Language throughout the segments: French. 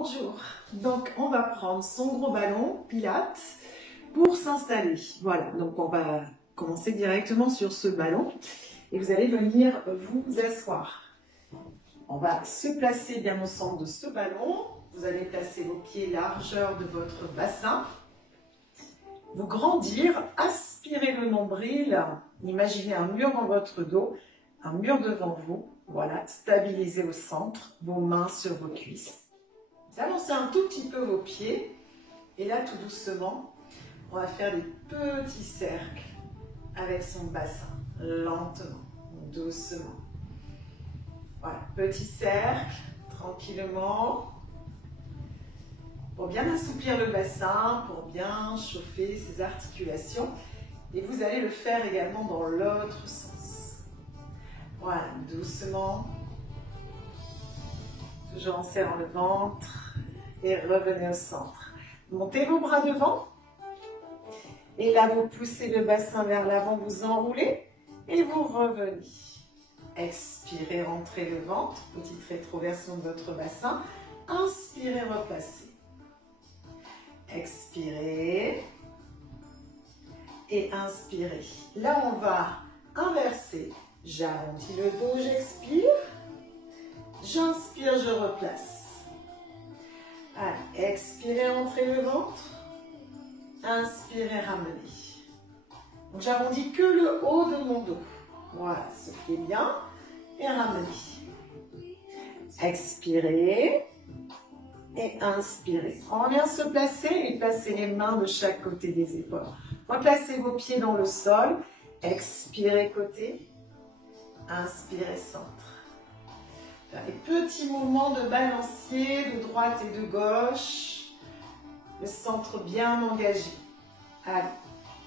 Bonjour, donc on va prendre son gros ballon Pilates pour s'installer. Voilà, donc on va commencer directement sur ce ballon et vous allez venir vous asseoir. On va se placer bien au centre de ce ballon. Vous allez placer vos pieds largeur de votre bassin. Vous grandir, aspirez le nombril, imaginez un mur dans votre dos, un mur devant vous. Voilà, stabilisez au centre, vos mains sur vos cuisses. Vous avancez un tout petit peu vos pieds et là tout doucement, on va faire des petits cercles avec son bassin, lentement, doucement. Voilà, petit cercle, tranquillement, pour bien assouplir le bassin, pour bien chauffer ses articulations. Et vous allez le faire également dans l'autre sens. Voilà, doucement. Toujours en serrant le ventre et revenez au centre. Montez vos bras devant. Et là, vous poussez le bassin vers l'avant, vous enroulez et vous revenez. Expirez, rentrez le ventre, petite rétroversion de votre bassin. Inspirez, replacez. Expirez et inspirez. Là, on va inverser. J'arrondis le dos, j'expire. J'inspire, je replace. Allez, expirez, rentrez le ventre. Inspirez, ramenez. Donc, j'arrondis que le haut de mon dos. Voilà, soufflez bien et ramenez. Expirez et inspirez. On vient se placer et placez les mains de chaque côté des épaules. Replacez vos pieds dans le sol. Expirez côté. Inspirez centre. Faire des petits mouvements de balancier de droite et de gauche. Le centre bien engagé. Allez,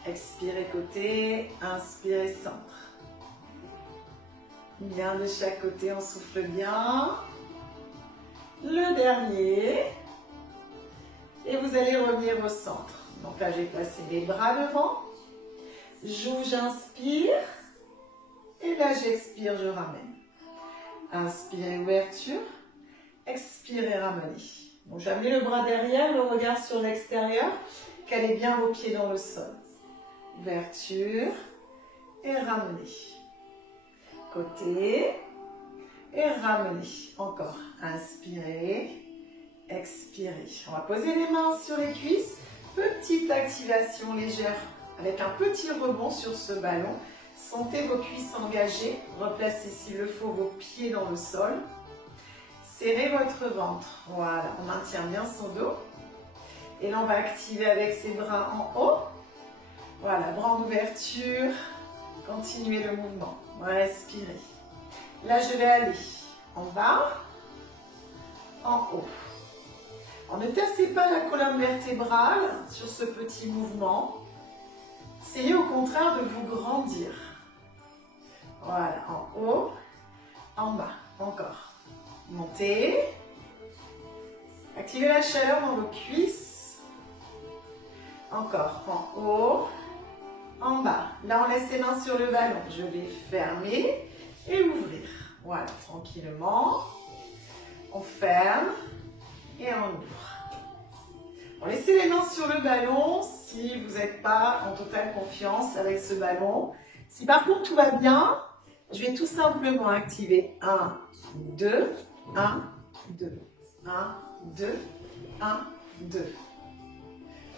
expirez côté, inspirez centre. Bien de chaque côté, on souffle bien. Le dernier. Et vous allez revenir au centre. Donc là, j'ai placé les bras devant. J'ouvre, j'inspire. Et là, j'expire, je ramène. Inspirez, ouverture. Expirez, ramenez. Donc, j'amène le bras derrière, le regard sur l'extérieur. Calez bien vos pieds dans le sol. Ouverture. Et ramenez. Côté. Et ramenez. Encore. Inspirez. Expirez. On va poser les mains sur les cuisses. Petite activation légère avec un petit rebond sur ce ballon. Sentez vos cuisses engagées. Replacez s'il le faut vos pieds dans le sol. Serrez votre ventre. Voilà, on maintient bien son dos. Et là, on va activer avec ses bras en haut. Voilà, bras en ouverture. Continuez le mouvement. Respirez. Là, je vais aller en bas, en haut. On ne tassez pas la colonne vertébrale sur ce petit mouvement. Essayez au contraire de vous grandir. Voilà, en haut, en bas, encore. Montez. Activez la chaleur dans vos cuisses. Encore, en haut, en bas. Là, on laisse les mains sur le ballon. Je vais fermer et ouvrir. Voilà, tranquillement. On ferme et on ouvre. On laisse les mains sur le ballon si vous n'êtes pas en totale confiance avec ce ballon. Si par contre tout va bien, je vais tout simplement activer 1, 2, 1, 2, 1, 2, 1, 2.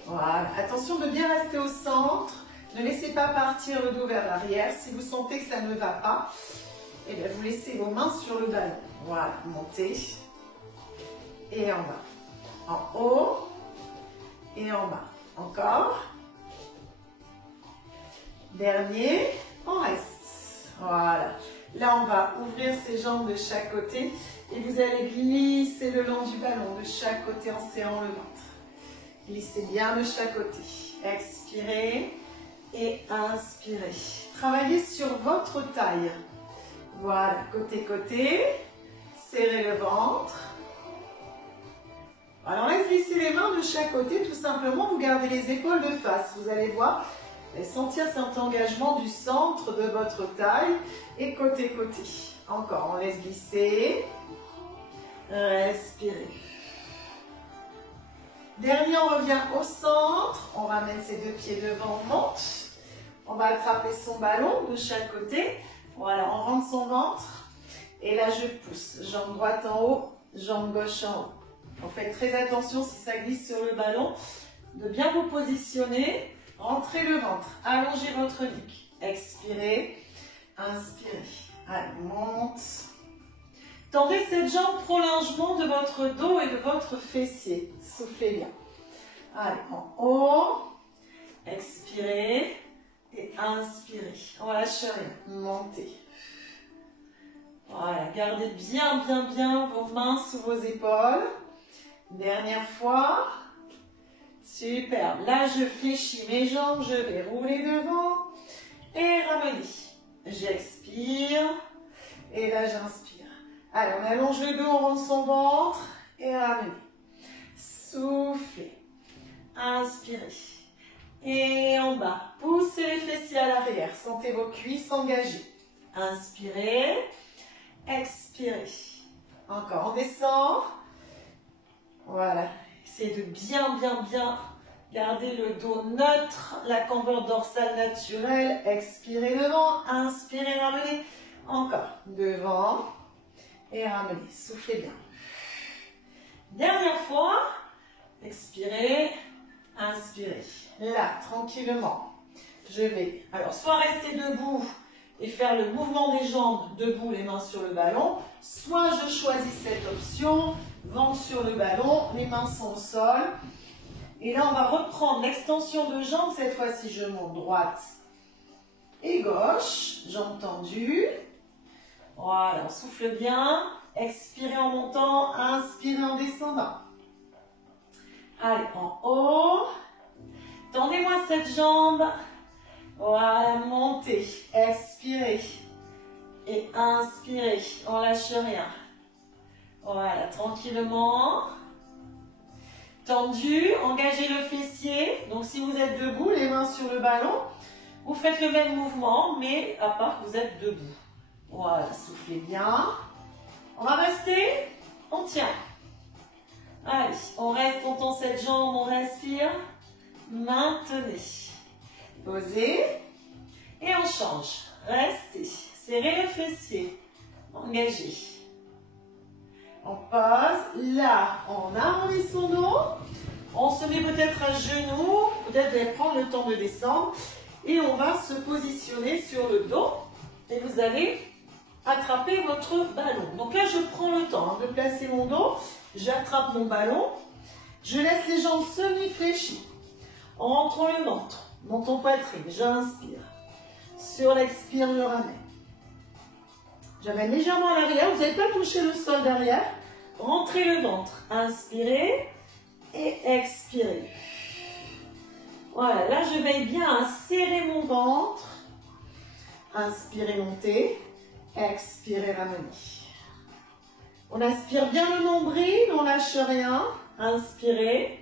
Voilà. Attention de bien rester au centre. Ne laissez pas partir le dos vers l'arrière. Si vous sentez que ça ne va pas, eh bien, vous laissez vos mains sur le ballon. Voilà, montez. Et en bas. En haut. Et en bas. Encore. Dernier. On reste. Voilà. Là, on va ouvrir ses jambes de chaque côté. Et vous allez glisser le long du ballon de chaque côté en serrant le ventre. Glissez bien de chaque côté. Expirez et inspirez. Travaillez sur votre taille. Voilà, côté-côté. Serrez le ventre. Alors, on laisse glisser les mains de chaque côté. Tout simplement, vous gardez les épaules de face. Vous allez voir et sentir cet engagement du centre de votre taille. Et côté-côté. Encore, on laisse glisser. Respirez. Dernier, on revient au centre. On ramène ses deux pieds devant, on monte. On va attraper son ballon de chaque côté. Voilà, on rentre son ventre. Et là, je pousse. Jambe droite en haut, jambe gauche en haut. On fait très attention si ça glisse sur le ballon, de bien vous positionner. Rentrez le ventre, allongez votre nuque. Expirez, inspirez. Allez, monte. Tendez cette jambe, prolongement de votre dos et de votre fessier. Soufflez bien. Allez, en haut. Expirez et inspirez. On lâche rien. Montez. Voilà, gardez bien, bien, bien vos mains sous vos épaules. Dernière fois. Super. Là, je fléchis mes jambes. Je vais rouler devant et ramener. J'expire et là, j'inspire. Allez, on allonge le dos, on rentre son ventre et ramenez. Soufflez. Inspirez. Et en bas, poussez les fessiers à l'arrière. Sentez vos cuisses engagées. Inspirez. Expirez. Encore, on descend. Voilà. Essayez de bien, bien, bien garder le dos neutre, la cambrure dorsale naturelle. Expirez devant. Inspirez, ramenez. Encore. Devant. Et ramenez. Soufflez bien. Dernière fois. Expirez. Inspirez. Là, tranquillement. Je vais, alors, soit rester debout et faire le mouvement des jambes debout, les mains sur le ballon, soit je choisis cette option, ventre sur le ballon, les mains sont au sol. Et là, on va reprendre l'extension de jambes. Cette fois-ci, je monte droite et gauche, jambes tendues. Voilà, on souffle bien. Expirez en montant, inspirez en descendant. Allez, en haut. Tendez-moi cette jambe. Voilà, montez. Expirez. Et inspirez. On lâche rien. Voilà, tranquillement. Tendu. Engagez le fessier. Donc, si vous êtes debout, les mains sur le ballon, vous faites le même mouvement, mais à part que vous êtes debout. Voilà, soufflez bien. On va rester. On tient. Allez, on reste, on tend cette jambe, on respire. Maintenez. Posez. Et on change. Restez. Serrez le fessier. Engagez. On pose. Là, on arrondit son dos. On se met peut-être à genoux. Peut-être vous allez prendre le temps de descendre. Et on va se positionner sur le dos. Et vous allez attraper votre ballon. Donc là, je prends le temps de placer mon dos. J'attrape mon ballon. Je laisse les jambes semi-fléchies. En rentrant le ventre, menton poitrine, j'inspire. Sur l'expire, je ramène. J'amène légèrement à l'arrière, vous n'allez pas toucher le sol derrière. Rentrez le ventre, inspirez et expirez. Voilà, là je veille bien à serrer mon ventre. Inspirez, montez. Expirez, ramenez. On aspire bien le nombril, on lâche rien. Inspirez.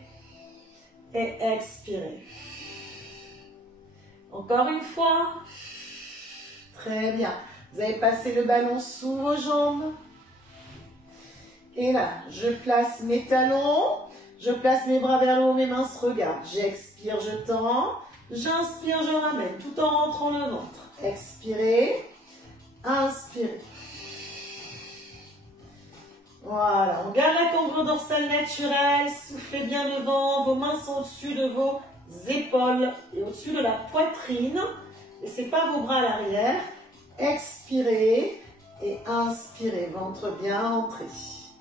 Et expirez. Encore une fois. Très bien. Vous allez passer le ballon sous vos jambes. Et là, je place mes talons. Je place mes bras vers le haut, mes mains se regardent. J'expire, je tends. J'inspire, je ramène, tout en rentrant le ventre. Expirez. Inspirez. Voilà, on garde la cambrure dorsale naturelle, soufflez bien devant, vos mains sont au-dessus de vos épaules et au-dessus de la poitrine. Laissez pas vos bras à l'arrière. Expirez et inspirez, ventre bien rentré.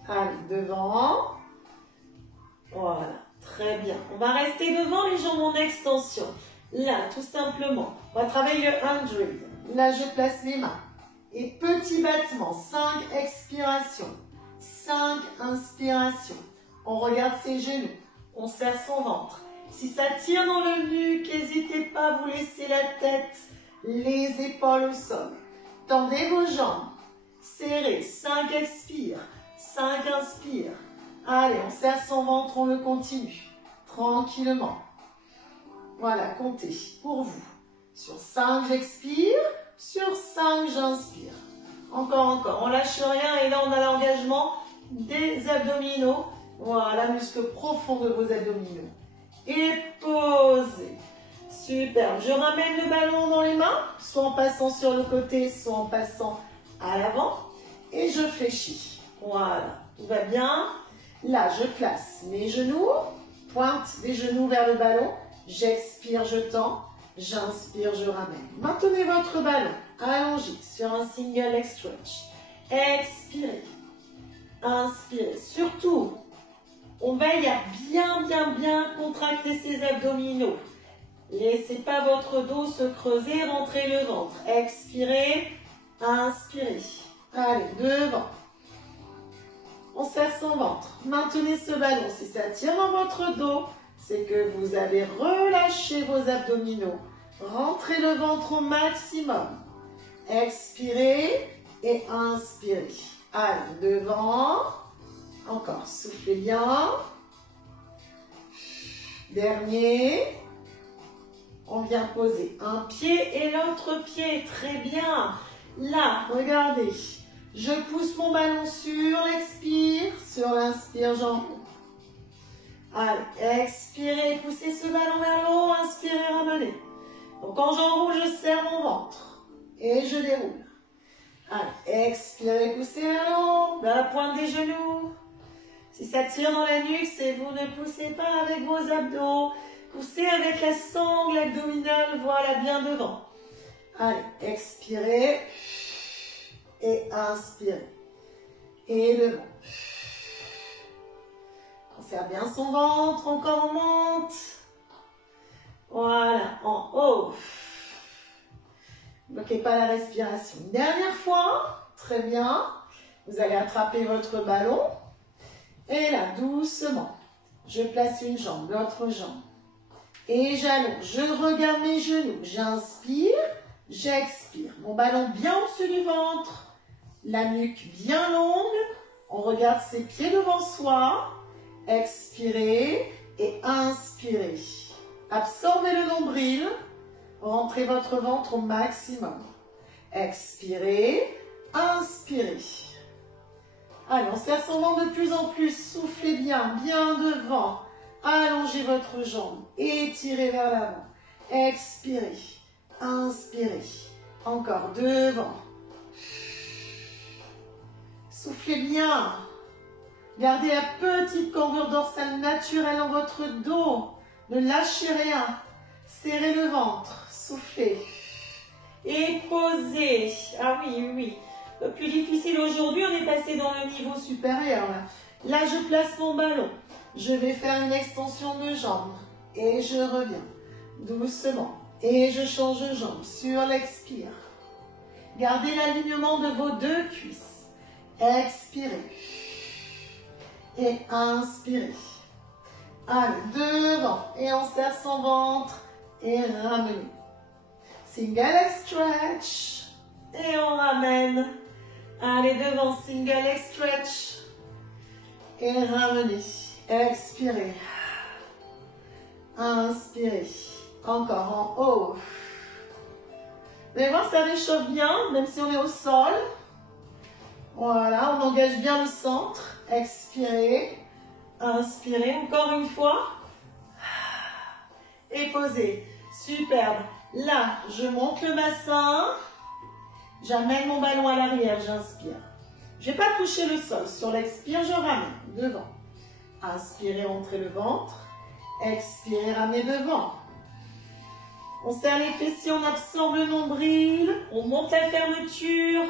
Allez, devant. Voilà, très bien. On va rester devant, les jambes en extension. Là, tout simplement, on va travailler le 100. Là, je place les mains. Et petit battement, 5 expirations. 5 inspirations. On regarde ses genoux. On serre son ventre. Si ça tire dans le nuque, n'hésitez pas à vous laisser la tête, les épaules au sol. Tendez vos jambes. Serrez. 5 expire. 5 inspire. Allez, on serre son ventre, on le continue. Tranquillement. Voilà, comptez pour vous. Sur 5, j'expire. Sur 5, j'inspire. Encore, encore. On lâche rien et là, on a l'engagement des abdominaux, Voilà, muscle profond de vos abdominaux. Et posez. Super. Je ramène le ballon dans les mains, soit en passant sur le côté, soit en passant à l'avant. Et je fléchis. Voilà. Tout va bien. Là, je place mes genoux. Pointe des genoux vers le ballon. J'expire, je tends. J'inspire, je ramène. Maintenez votre ballon allongé sur un single leg stretch. Expirez. Inspirez. Surtout, on veille à bien contracter ses abdominaux. Laissez pas votre dos se creuser, rentrez le ventre. Expirez, inspirez. Allez, devant. On serre son ventre. Maintenez ce ballon. Si ça tire dans votre dos, c'est que vous avez relâché vos abdominaux. Rentrez le ventre au maximum. Expirez et inspirez. Allez, devant. Encore, soufflez bien. Dernier. On vient poser un pied et l'autre pied. Très bien. Là, regardez. Je pousse mon ballon sur l'expire. Sur l'inspire, j'enroule. Allez, expirez. Poussez ce ballon vers le haut. Inspirez, ramenez. Donc, quand j'enroule, je serre mon ventre. Et je déroule. Allez, expirez, poussez vers le haut. Vers la pointe des genoux. Si ça tire dans la nuque, c'est vous ne poussez pas avec vos abdos. Poussez avec la sangle abdominale, voilà, bien devant. Allez, expirez et inspirez. Et devant. On serre bien son ventre, encore on monte. Voilà, en haut. Ne bloquez pas la respiration. Une dernière fois, très bien. Vous allez attraper votre ballon. Et là, doucement, je place une jambe, l'autre jambe. Et j'allonge, je regarde mes genoux. J'inspire, j'expire. Mon ballon bien au-dessus du ventre. La nuque bien longue. On regarde ses pieds devant soi. Expirez et inspirez. Absorbez le nombril. Rentrez votre ventre au maximum. Expirez, inspirez. Allez, on serre son ventre de plus en plus. Soufflez bien, bien devant. Allongez votre jambe. Étirez vers l'avant. Expirez. Inspirez. Encore devant. Soufflez bien. Gardez la petite cambrure dorsale naturelle dans votre dos. Ne lâchez rien. Serrez le ventre. Soufflez. Et posez. Ah oui, oui, oui. Le plus difficile aujourd'hui, on est passé dans le niveau supérieur. Là, je place mon ballon. Je vais faire une extension de jambe. Et je reviens. Doucement. Et je change de jambe sur l'expire. Gardez l'alignement de vos deux cuisses. Expirez. Et inspirez. Allez, devant. Et on serre son ventre. Et ramenez. Single leg stretch. Et on ramène. Allez, devant. Single leg stretch. Et ramenez. Expirez. Inspirez. Encore en haut. Vous allez voir, ça réchauffe bien, même si on est au sol. Voilà, on engage bien le centre. Expirez. Inspirez. Encore une fois. Et posez. Superbe. Là, je monte le bassin. J'amène mon ballon à l'arrière. J'inspire. Je ne vais pas toucher le sol. Sur l'expire, je ramène. Devant. Inspirez, rentrez le ventre. Expirez, ramenez devant. On serre les fessiers, on absorbe le nombril. On monte la fermeture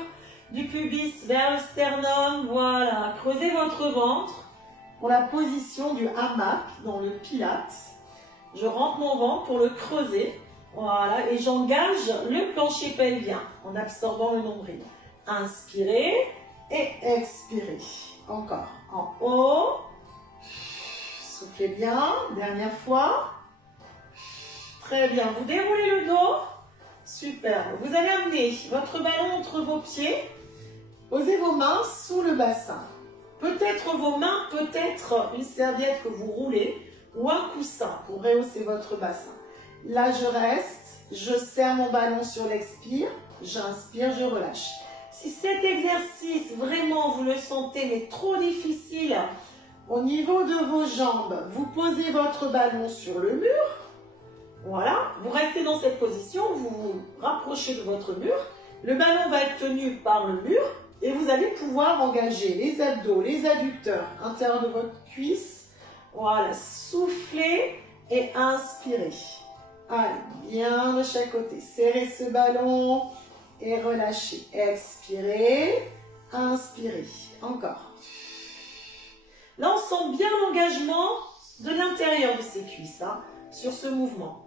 du pubis vers le sternum. Voilà. Creusez votre ventre pour la position du hamac dans le pilates. Je rentre mon ventre pour le creuser. Voilà. Et j'engage le plancher pelvien en absorbant le nombril. Inspirez et expirez. Encore. En haut. Soufflez bien. Dernière fois. Très bien. Vous déroulez le dos. Super. Vous allez amener votre ballon entre vos pieds. Posez vos mains sous le bassin. Peut-être vos mains, peut-être une serviette que vous roulez ou un coussin pour rehausser votre bassin. Là, je reste. Je serre mon ballon sur l'expire. J'inspire, je relâche. Si cet exercice, vraiment, vous le sentez, mais trop difficile, Au niveau de vos jambes, vous posez votre ballon sur le mur. Voilà, vous restez dans cette position, vous vous rapprochez de votre mur. Le ballon va être tenu par le mur et vous allez pouvoir engager les abdos, les adducteurs, intérieur de votre cuisse. Voilà, soufflez et inspirez. Allez, bien de chaque côté. Serrez ce ballon et relâchez. Expirez, inspirez. Encore. Là, on sent bien l'engagement de l'intérieur de ses cuisses sur ce mouvement.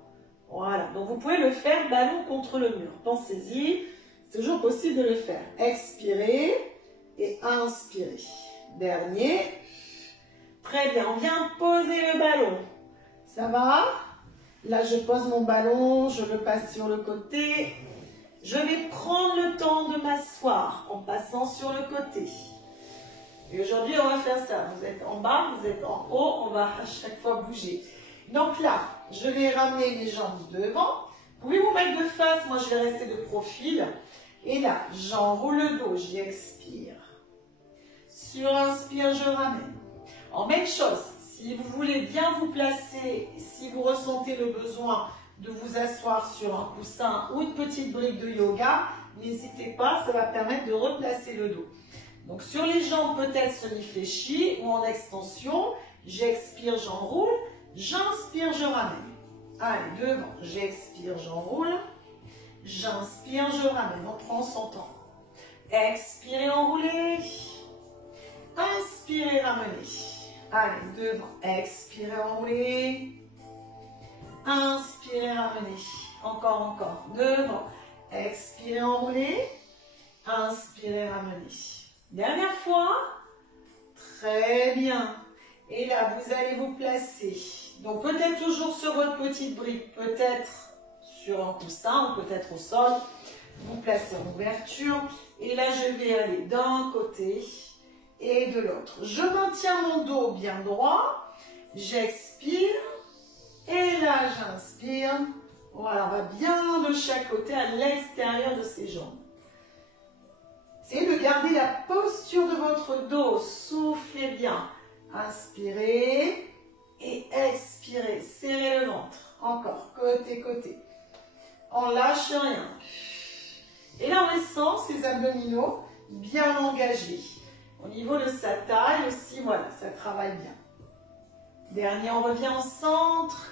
Voilà, donc vous pouvez le faire ballon contre le mur. Pensez-y, c'est toujours possible de le faire. Expirez et inspirez. Dernier. Très bien, on vient poser le ballon. Ça va? Là, je pose mon ballon, je le passe sur le côté. Je vais prendre le temps de m'asseoir en passant sur le côté. Et aujourd'hui, on va faire ça. Vous êtes en bas, vous êtes en haut, on va à chaque fois bouger. Donc là, je vais ramener les jambes devant. Vous pouvez vous mettre de face, moi je vais rester de profil. Et là, j'enroule le dos, j'expire. Sur inspire, je ramène. En même chose, si vous voulez bien vous placer, si vous ressentez le besoin de vous asseoir sur un coussin ou une petite brique de yoga, n'hésitez pas, ça va permettre de replacer le dos. Donc sur les jambes, peut-être semi-fléchies ou en extension, j'expire, j'enroule, j'inspire, je ramène. Allez, devant, j'expire, j'enroule, j'inspire, je ramène, on prend son temps. Expirez, enroulez, inspirez, ramenez. Allez, devant, expirez, enroulez, inspirez, ramenez. Encore, devant, expirez, enroulez, inspirez, ramenez. Dernière fois, très bien. Et là, vous allez vous placer. Donc, peut-être toujours sur votre petite brique, peut-être sur un coussin ou peut-être au sol. Vous placez en ouverture. Et là, je vais aller d'un côté et de l'autre. Je maintiens mon dos bien droit. J'expire. Et là, j'inspire. Voilà, on va bien de chaque côté à l'extérieur de ses jambes. Essayez de garder la posture de votre dos. Soufflez bien. Inspirez et expirez. Serrez le ventre. Encore, côté, côté. On lâche rien. Et là, on ressent ses abdominaux bien engagés. Au niveau de sa taille aussi, voilà, ça travaille bien. Dernier, on revient au centre.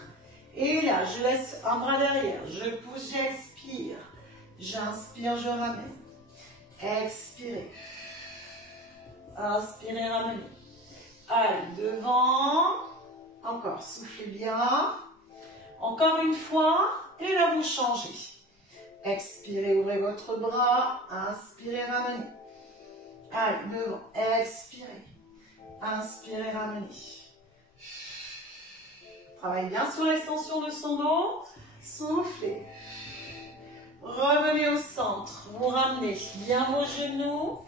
Et là, je laisse un bras derrière. Je pousse, j'expire. J'inspire, je ramène. Expirez. Inspirez, ramenez. Allez, devant. Encore, soufflez bien. Encore une fois. Et là, vous changez. Expirez, ouvrez votre bras. Inspirez, ramenez. Allez, devant. Expirez. Inspirez, ramenez. Travaillez bien sur l'extension de son dos. Soufflez. Revenez au centre. Vous ramenez bien vos genoux.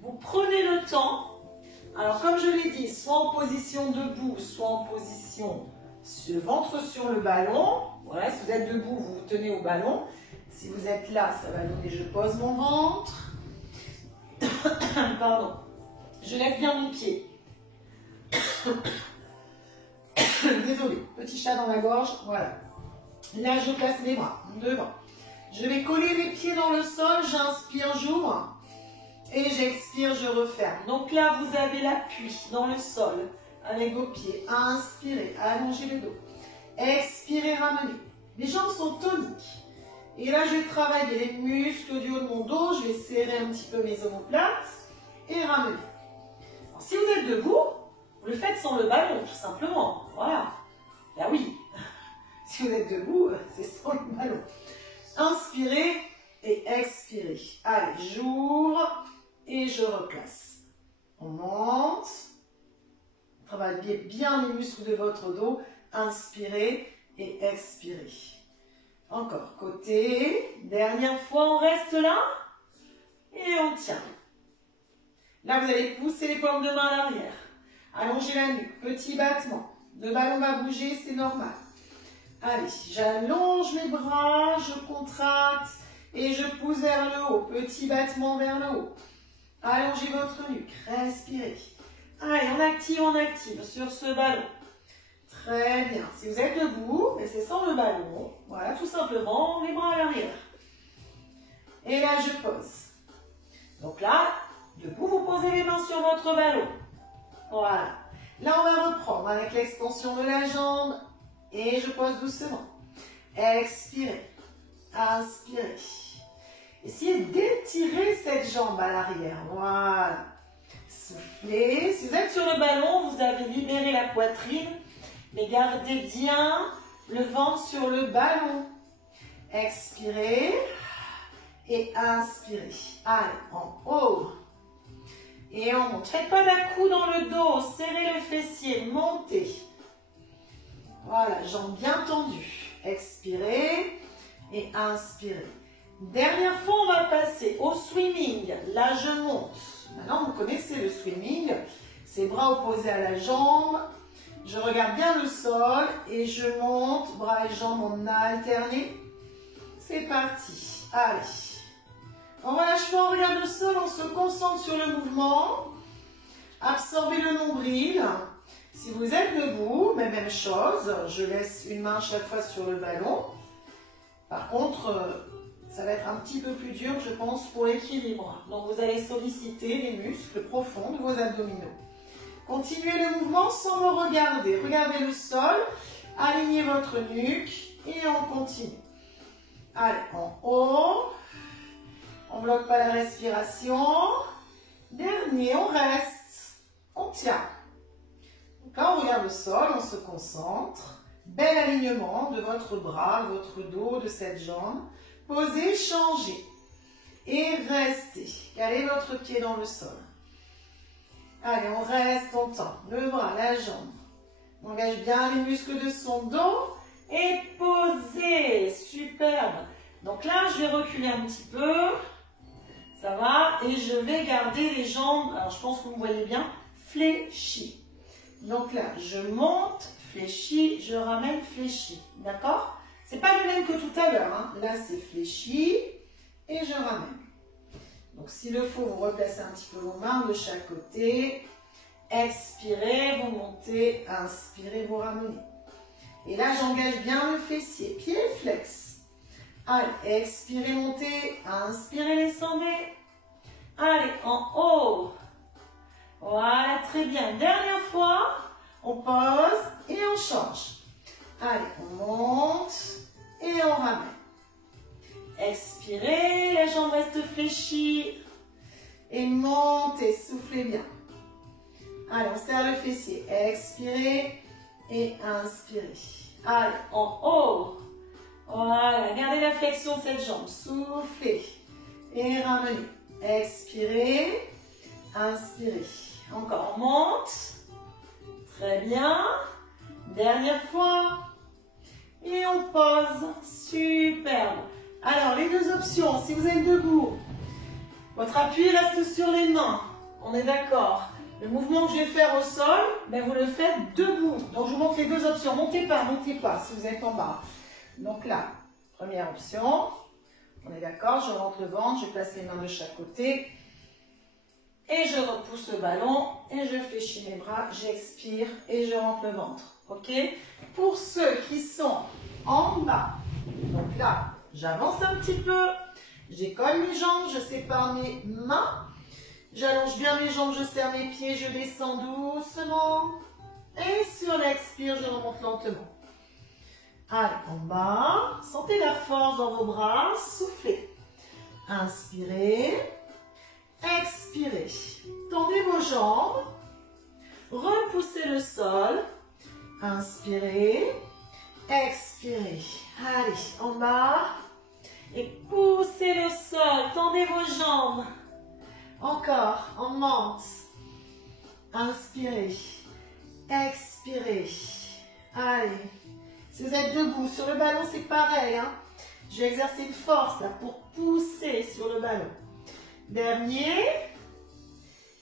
Vous prenez le temps. Alors, comme je l'ai dit, soit en position debout, soit en position ventre sur le ballon. Voilà, si vous êtes debout, vous vous tenez au ballon. Si vous êtes là, ça va donner je pose mon ventre. Pardon. Je lève bien mes pieds. Désolée, petit chat dans la gorge. Voilà. Là, je place mes bras devant. Je vais coller mes pieds dans le sol. J'inspire, j'ouvre. Et j'expire, je referme. Donc là, vous avez l'appui dans le sol avec vos pieds. Inspirez, allongez le dos. Expirez, ramenez. Les jambes sont toniques. Et là, je vais travailler les muscles du haut de mon dos. Je vais serrer un petit peu mes omoplates et ramener. Alors, si vous êtes debout, vous le faites sans le ballon, tout simplement. Voilà. Là, oui. Si vous êtes debout, c'est sans le ballon. Inspirez et expirez. Allez, j'ouvre et je replace. On monte. Travaillez bien les muscles de votre dos. Inspirez et expirez. Encore, côté. Dernière fois, on reste là. Et on tient. Là, vous allez pousser les paumes de main à l'arrière. Allongez la nuque. Petit battement. Le ballon va bouger, c'est normal. Allez, j'allonge mes bras, je contracte et je pousse vers le haut. Petit battement vers le haut. Allongez votre nuque. Respirez. Allez, on active sur ce ballon. Très bien. Si vous êtes debout, mais c'est sans le ballon. Voilà, tout simplement, les bras à l'arrière. Et là, je pose. Donc là, debout, vous posez les mains sur votre ballon. Voilà. Là, on va reprendre avec l'extension de la jambe. Et je pose doucement. Expirez. Inspirez. Essayez d'étirer cette jambe à l'arrière. Voilà. Soufflez. Si vous êtes sur le ballon, vous avez libéré la poitrine. Mais gardez bien le ventre sur le ballon. Expirez. Et inspirez. Allez, en haut. Et on monte. Faites pas d'à-coups dans le dos. Serrez le fessier. Montez. Voilà, jambes bien tendues. Expirez et inspirez. Dernière fois, on va passer au swimming. Là, je monte. Maintenant, vous connaissez le swimming. C'est bras opposés à la jambe. Je regarde bien le sol et je monte. Bras et jambes en alterné. C'est parti. Allez. On relâche pas, on regarde le sol, on se concentre sur le mouvement. Absorbez le nombril. Si vous êtes debout, même chose, je laisse une main chaque fois sur le ballon. Par contre, ça va être un petit peu plus dur, je pense, pour l'équilibre. Donc, vous allez solliciter les muscles profonds de vos abdominaux. Continuez le mouvement sans me regarder. Regardez le sol, alignez votre nuque et on continue. Allez, en haut. On ne bloque pas la respiration. Dernier, on reste. On tient. Quand on regarde le sol, on se concentre. Bel alignement de votre bras, de votre dos, de cette jambe. Posez, changez. Et restez. Calez votre pied dans le sol. Allez, on reste, on tend. Le bras, la jambe. On engage bien les muscles de son dos. Et posez. Superbe. Donc là, je vais reculer un petit peu. Ça va. Et je vais garder les jambes, alors je pense que vous me voyez bien, fléchies. Donc là, je monte, fléchi, je ramène, fléchi. D'accord? C'est pas le même que tout à l'heure. Hein. Là, c'est fléchi et je ramène. Donc, s'il le faut, vous replacez un petit peu vos mains de chaque côté. Expirez, vous montez, inspirez, vous ramenez. Et là, j'engage bien le fessier. Pied flex. Allez, expirez, montez, inspirez, descendez. Allez, en haut. Voilà, très bien. Dernière fois, on pose et on change. Allez, on monte et on ramène. Expirez, la jambe reste fléchie. Et montez, soufflez bien. Allez, on serre le fessier. Expirez et inspirez. Allez, en haut. Voilà, gardez la flexion de cette jambe. Soufflez et ramenez. Expirez, inspirez. Encore, on monte. Très bien. Dernière fois. Et on pose. Superbe. Alors, les deux options. Si vous êtes debout, votre appui reste sur les mains. On est d'accord. Le mouvement que je vais faire au sol, ben vous le faites debout. Donc, je vous montre les deux options. Montez pas si vous êtes en bas. Donc là, première option. On est d'accord, je rentre le ventre, je place les mains de chaque côté. Et je repousse le ballon et je fléchis mes bras, j'expire et je rentre le ventre. Ok? Pour ceux qui sont en bas, donc là, j'avance un petit peu, j'écolle mes jambes, je sépare mes mains, j'allonge bien mes jambes, je serre mes pieds, je descends doucement. Et sur l'expire, je remonte lentement. Allez, en bas, sentez la force dans vos bras, soufflez. Inspirez. Expirez. Tendez vos jambes. Repoussez le sol. Inspirez. Expirez. Allez, en bas. Et poussez le sol. Tendez vos jambes. Encore, on monte. Inspirez. Expirez. Allez. Si vous êtes debout, sur le ballon, c'est pareil. Hein. Je vais exercer une force là pour pousser sur le ballon. Dernier.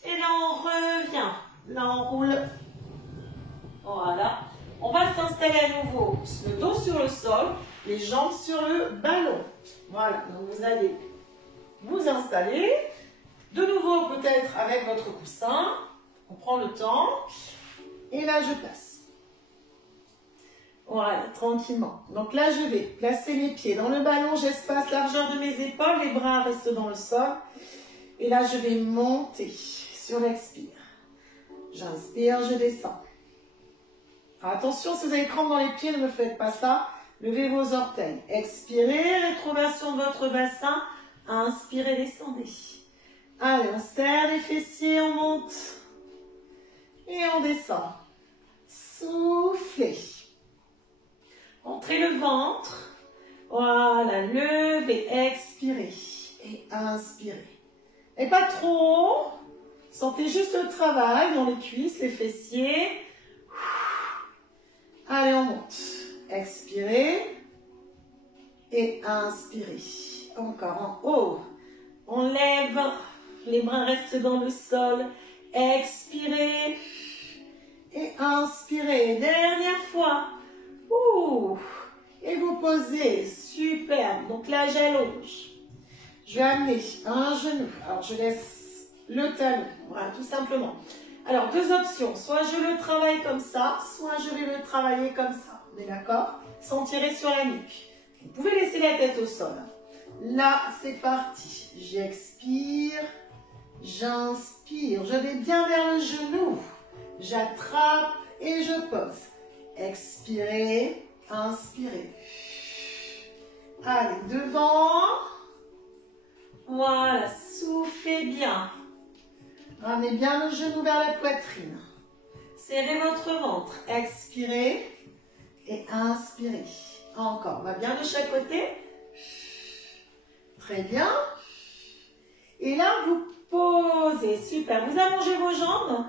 Et là, on revient. Là, on roule. Voilà. On va s'installer à nouveau. Le dos sur le sol, les jambes sur le ballon. Voilà. Donc, vous allez vous installer. De nouveau, peut-être avec votre coussin. On prend le temps. Et là, je place. Voilà, tranquillement. Donc là, je vais placer les pieds dans le ballon. J'espace largeur de mes épaules. Les bras restent dans le sol. Et là, je vais monter sur l'expire. J'inspire, je descends. Alors, attention, si vous avez crampe dans les pieds, ne me faites pas ça. Levez vos orteils. Expirez, rétroversion de votre bassin. Inspirez, descendez. Allez, on serre les fessiers, on monte. Et on descend. Soufflez. Entrez le ventre. Voilà, levez, expirez. Et inspirez. Et pas trop. Sentez juste le travail dans les cuisses, les fessiers. Allez, on monte. Expirez. Et inspirez. Encore en haut. On lève. Les bras restent dans le sol. Expirez. Et inspirez. Dernière fois. Ouh. Et vous posez. Superbe. Donc là, j'allonge. Je vais amener un genou. Alors, je laisse le talon. Voilà, tout simplement. Alors, deux options. Soit je le travaille comme ça, soit je vais le travailler comme ça. On est d'accord? Sans tirer sur la nuque. Vous pouvez laisser la tête au sol. Là, c'est parti. J'expire. J'inspire. Je vais bien vers le genou. J'attrape et je pose. Expirez. Inspirez. Allez, devant. Voilà, soufflez bien. Ramenez bien le genou vers la poitrine. Serrez votre ventre. Expirez et inspirez. Encore, on va bien de chaque côté. Très bien. Et là, vous posez. Super. Vous allongez vos jambes.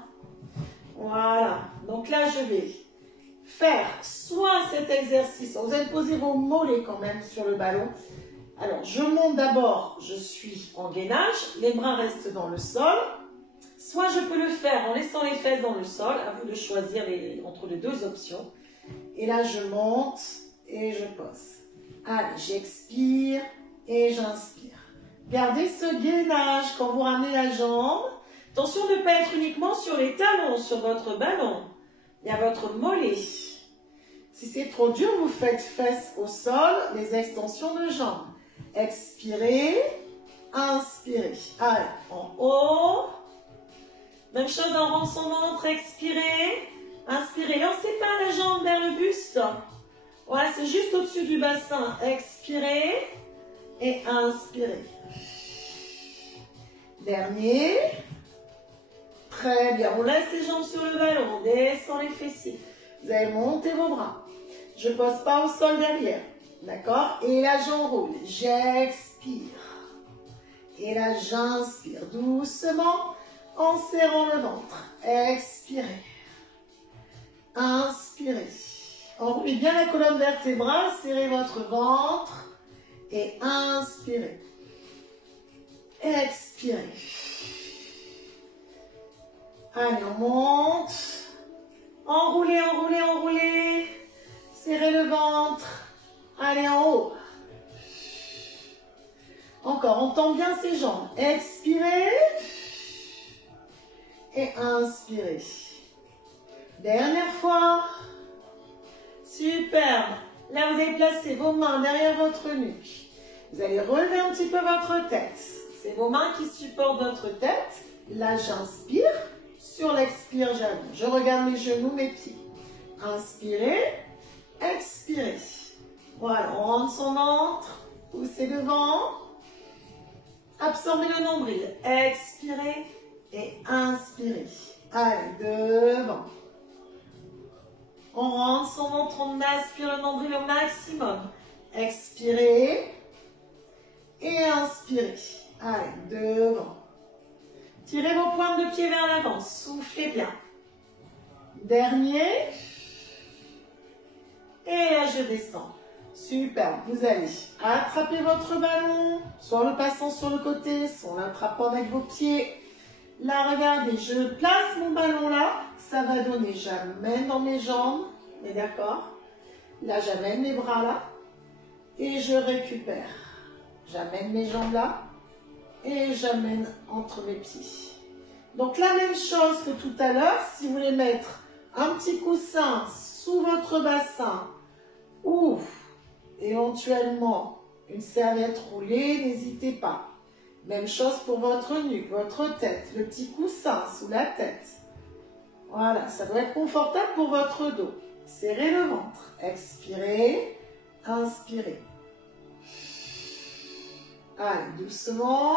Voilà. Donc là, je vais faire soit cet exercice. Vous allez poser vos mollets quand même sur le ballon. Alors, je monte d'abord. Je suis en gainage. Les bras restent dans le sol. Soit je peux le faire en laissant les fesses dans le sol. À vous de choisir entre les deux options. Et là, je monte et je pose. Allez, j'expire et j'inspire. Gardez ce gainage quand vous ramenez la jambe. Attention de ne pas être uniquement sur les talons, sur votre ballon. Il y a votre mollet. Si c'est trop dur, vous faites fesses au sol, les extensions de jambes. Expirez, inspirez. Allez, en haut. Même chose en rond son ventre, expirez. Inspirez, lancez pas la jambe vers le buste. Voilà, c'est juste au-dessus du bassin. Expirez et inspirez. Dernier. Très bien, on laisse les jambes sur le ballon, on descend les fessiers. Vous allez monter vos bras. Je ne pose pas au sol derrière. D'accord? Et là, j'enroule. J'expire. Et là, j'inspire doucement en serrant le ventre. Expirez. Inspirez. Enroulez bien la colonne vertébrale, serrez votre ventre et inspirez. Expirez. Allez, on monte. Enroulez, enroulez, enroulez. Serrez le ventre. Allez, en haut. Encore, on tend bien ses jambes. Expirez. Et inspirez. Dernière fois. Superbe. Là, vous allez placer vos mains derrière votre nuque. Vous allez relever un petit peu votre tête. C'est vos mains qui supportent votre tête. Là, j'inspire. Sur l'expire, j'allonge. Je regarde mes genoux, mes pieds. Inspirez. Expirez. Voilà, on rentre son ventre. Poussez devant. Absorbez le nombril. Expirez et inspirez. Allez, devant. On rentre son ventre, on aspire le nombril au maximum. Expirez et inspirez. Allez, devant. Tirez vos pointes de pied vers l'avant. Soufflez bien. Dernier. Et là, je descends. Super. Vous allez attraper votre ballon, soit en le passant sur le côté, soit en l'attrapant avec vos pieds. Là, regardez, je place mon ballon là. Ça va donner, j'amène dans mes jambes. On est d'accord? Là, j'amène mes bras là. Et je récupère. J'amène mes jambes là. Et j'amène entre mes pieds. Donc la même chose que tout à l'heure, si vous voulez mettre un petit coussin sous votre bassin ou éventuellement une serviette roulée, n'hésitez pas. Même chose pour votre nuque, votre tête, le petit coussin sous la tête. Voilà, ça doit être confortable pour votre dos. Serrez le ventre. Expirez, inspirez. Allez, doucement.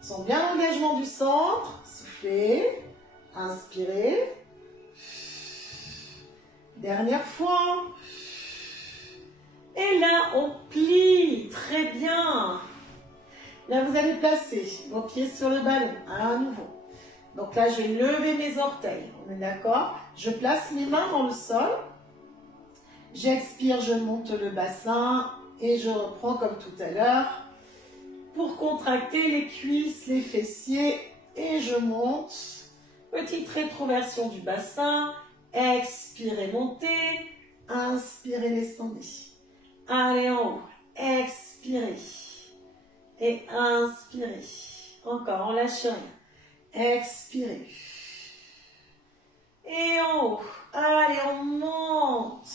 Sentez bien l'engagement du centre. Soufflez, inspirez. Dernière fois. Et là, on plie. Très bien. Là, vous allez placer vos pieds sur le ballon à nouveau. Donc là, je vais lever mes orteils. On est d'accord? Je place mes mains dans le sol. J'expire, je monte le bassin et je reprends comme tout à l'heure pour contracter les cuisses, les fessiers et je monte. Petite rétroversion du bassin. Expirez, montez. Inspirez, descendez. Allez en haut. Expirez. Et inspirez. Encore, on lâche rien. Expirez. Et en haut. Allez, on monte.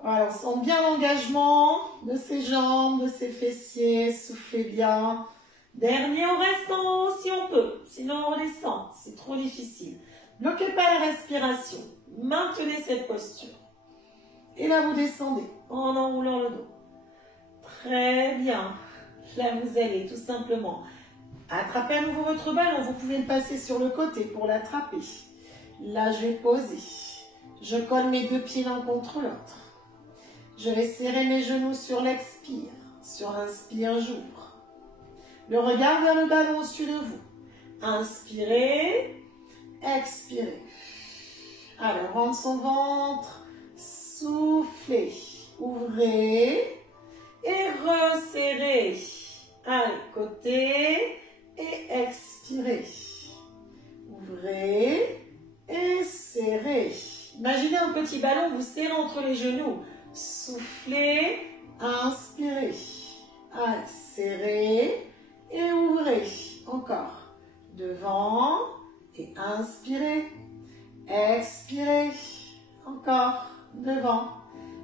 Voilà, on sent bien l'engagement de ses jambes, de ses fessiers. Soufflez bien. Dernier, on reste en haut si on peut. Sinon, on redescend. C'est trop difficile. Bloquez pas la respiration. Maintenez cette posture. Et là, vous descendez en enroulant le dos. Très bien. Là, vous allez tout simplement attraper à nouveau votre ballon. Vous pouvez le passer sur le côté pour l'attraper. Là, je vais poser. Je colle mes deux pieds l'un contre l'autre. Je vais serrer mes genoux sur l'expire. Sur l'inspire, j'ouvre. Le regard vers le ballon au-dessus de vous. Inspirez. Expirez. Alors, rentre son ventre. Soufflez. Ouvrez. Et resserrez. Allez, côté. Et expirez. Ouvrez. Et serrez. Imaginez un petit ballon, vous serrez entre les genoux. Soufflez. Inspirez. Allez, serrez. Et ouvrez. Encore. Devant. Et inspirez. Expirez. Encore. Devant.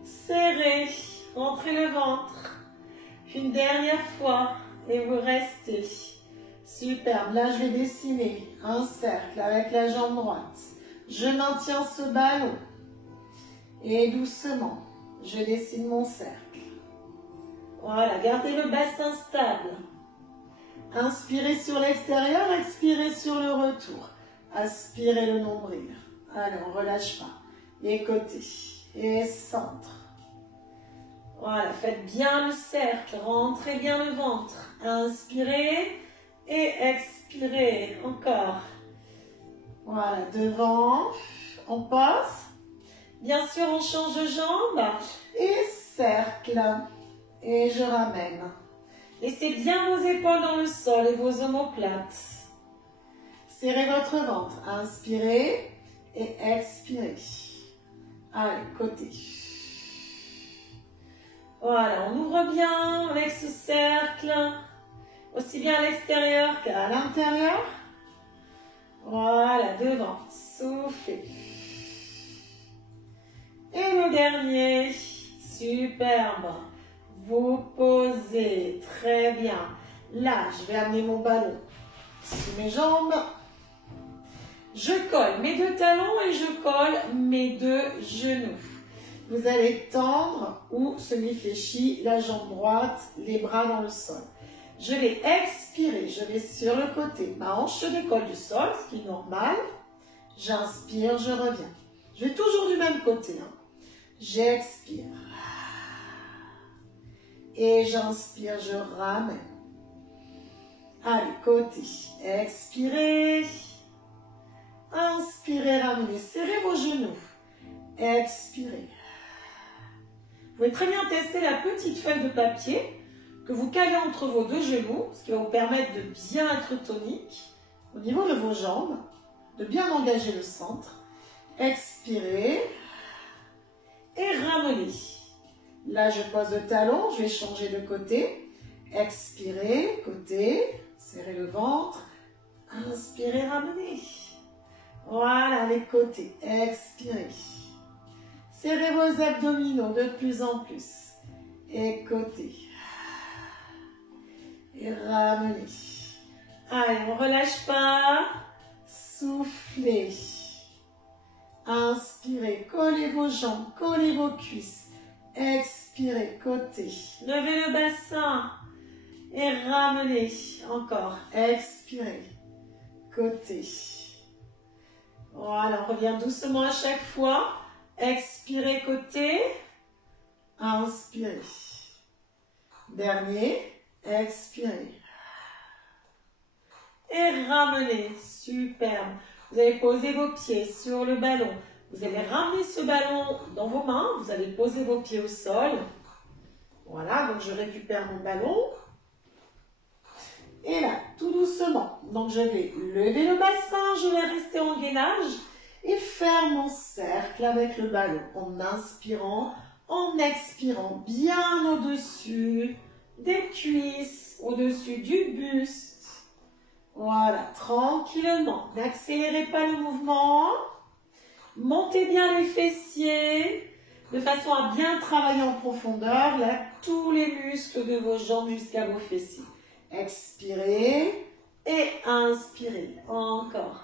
Serrez. Rentrez le ventre. Une dernière fois. Et vous restez. Superbe. Là, je vais dessiner un cercle avec la jambe droite. Je maintiens ce ballon. Et doucement, je dessine mon cercle. Voilà. Gardez le bassin stable. Inspirez sur l'extérieur. Expirez sur le retour. Aspirez le nombril. Allez, on ne relâche pas. Les côtés. Et centre. Voilà, faites bien le cercle, rentrez bien le ventre. Inspirez et expirez. Encore. Voilà, devant. On passe. Bien sûr, on change de jambe. Et cercle. Et je ramène. Laissez bien vos épaules dans le sol et vos omoplates. Serrez votre ventre. Inspirez et expirez. Allez, côté. Voilà, on ouvre bien avec ce cercle, aussi bien à l'extérieur qu'à l'intérieur. Voilà, devant, soufflez. Et le dernier, superbe. Vous posez, très bien. Là, je vais amener mon ballon sous mes jambes. Je colle mes deux talons et je colle mes deux genoux. Vous allez tendre ou semi-fléchir la jambe droite, les bras dans le sol. Je vais expirer, je vais sur le côté. Ma hanche se décolle du sol, ce qui est normal. J'inspire, je reviens. Je vais toujours du même côté. J'expire. Et j'inspire, je ramène. Allez, côté. Expirez. Inspirez, ramenez. Serrez vos genoux. Expirez. Vous pouvez très bien tester la petite feuille de papier que vous calez entre vos deux genoux, ce qui va vous permettre de bien être tonique au niveau de vos jambes, de bien engager le centre. Expirez et ramenez. Là, je pose le talon, je vais changer de côté. Expirez, côté, serrez le ventre. Inspirez, ramenez. Voilà, les côtés. Expirez. Serrez vos abdominaux de plus en plus. Et côté. Et ramenez. Allez, on ne relâche pas. Soufflez. Inspirez. Collez vos jambes. Collez vos cuisses. Expirez. Côté. Levez le bassin. Et ramenez. Encore. Expirez. Côté. Voilà, on revient doucement à chaque fois. Expirez côté. Inspirez. Dernier. Expirez. Et ramenez. Superbe. Vous allez poser vos pieds sur le ballon. Vous allez ramener ce ballon dans vos mains. Vous allez poser vos pieds au sol. Voilà, donc je récupère mon ballon. Et là, tout doucement, donc je vais lever le bassin, je vais rester en gainage et faire mon cercle avec le ballon en inspirant, en expirant bien au-dessus des cuisses, au-dessus du buste. Voilà, tranquillement, n'accélérez pas le mouvement, montez bien les fessiers de façon à bien travailler en profondeur, là, tous les muscles de vos jambes jusqu'à vos fessiers. Expirez et inspirez. Encore.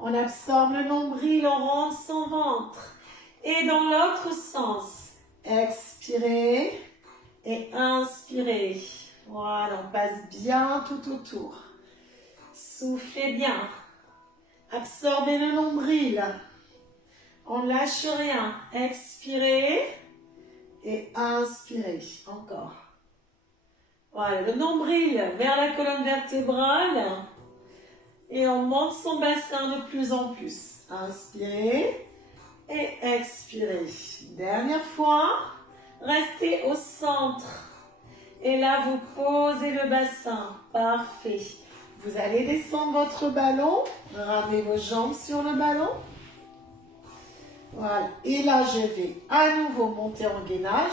On absorbe le nombril, on rentre son ventre. Et dans l'autre sens, expirez et inspirez. Voilà, on passe bien tout autour. Soufflez bien. Absorbez le nombril. On ne lâche rien. Expirez et inspirez. Encore. Voilà, le nombril vers la colonne vertébrale. Et on monte son bassin de plus en plus. Inspirez et expirez. Dernière fois. Restez au centre. Et là, vous posez le bassin. Parfait. Vous allez descendre votre ballon. Ramenez vos jambes sur le ballon. Voilà. Et là, je vais à nouveau monter en gainage.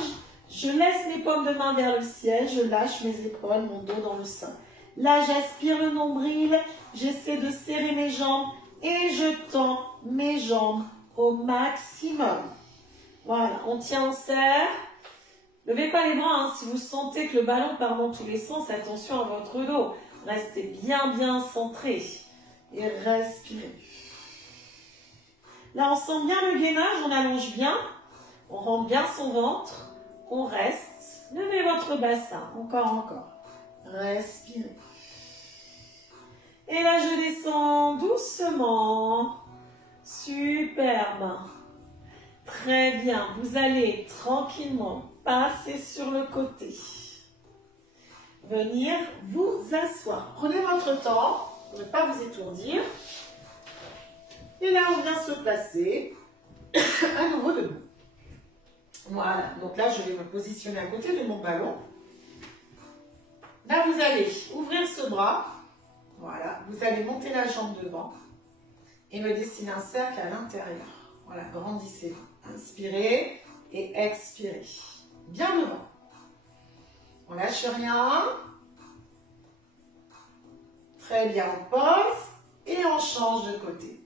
Je laisse les paumes de main vers le ciel, je lâche mes épaules, mon dos dans le sol. Là, j'aspire le nombril, j'essaie de serrer mes jambes et je tends mes jambes au maximum. Voilà, on tient, on serre. Levez pas les bras, hein. Si vous sentez que le ballon part dans tous les sens, attention à votre dos. Restez bien centré et respirez. Là, on sent bien le gainage, on allonge bien, on rentre bien son ventre. On reste. Levez votre bassin. Encore. Respirez. Et là, je descends doucement. Superbe. Très bien. Vous allez tranquillement passer sur le côté. Venir vous asseoir. Prenez votre temps pour ne pas vous étourdir. Et là, on vient se placer à nouveau debout. Voilà, donc là, je vais me positionner à côté de mon ballon. Là, vous allez ouvrir ce bras. Voilà, vous allez monter la jambe devant et me dessiner un cercle à l'intérieur. Voilà, grandissez. Inspirez et expirez. Bien devant. On lâche rien. Très bien, on pose et on change de côté.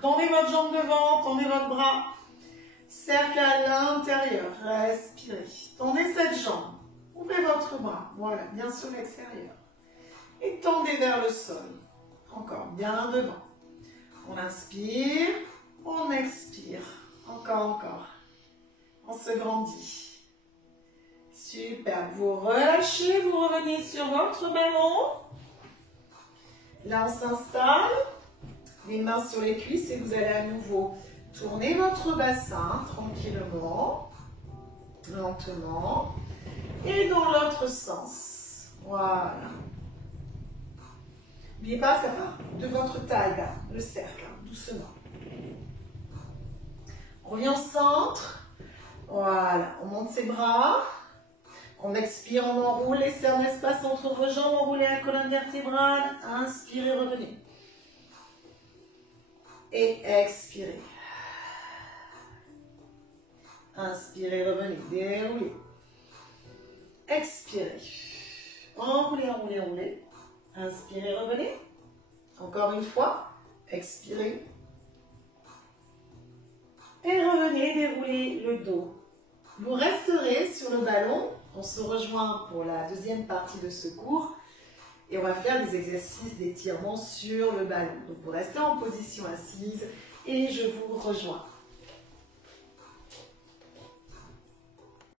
Tendez votre jambe devant, tendez votre bras. Cercle à l'intérieur, respirez. Tendez cette jambe, ouvrez votre bras, voilà, bien sur l'extérieur. Et tendez vers le sol, encore, bien devant. On inspire, on expire, encore. On se grandit. Super, vous relâchez, vous revenez sur votre ballon. Là, on s'installe, les mains sur les cuisses et vous allez à nouveau tournez votre bassin tranquillement, lentement, et dans l'autre sens. Voilà. N'oubliez pas, ça part de votre taille, là, le cercle, hein, doucement. On revient au centre. Voilà, on monte ses bras. On expire, on enroule, laissez un espace entre vos jambes, enroulez la colonne vertébrale. Inspirez, revenez. Et expirez. Inspirez, revenez, déroulez. Expirez. Enroulez. Inspirez, revenez. Encore une fois. Expirez. Et revenez, déroulez le dos. Vous resterez sur le ballon. On se rejoint pour la deuxième partie de ce cours. Et on va faire des exercices d'étirement sur le ballon. Donc vous restez en position assise et je vous rejoins.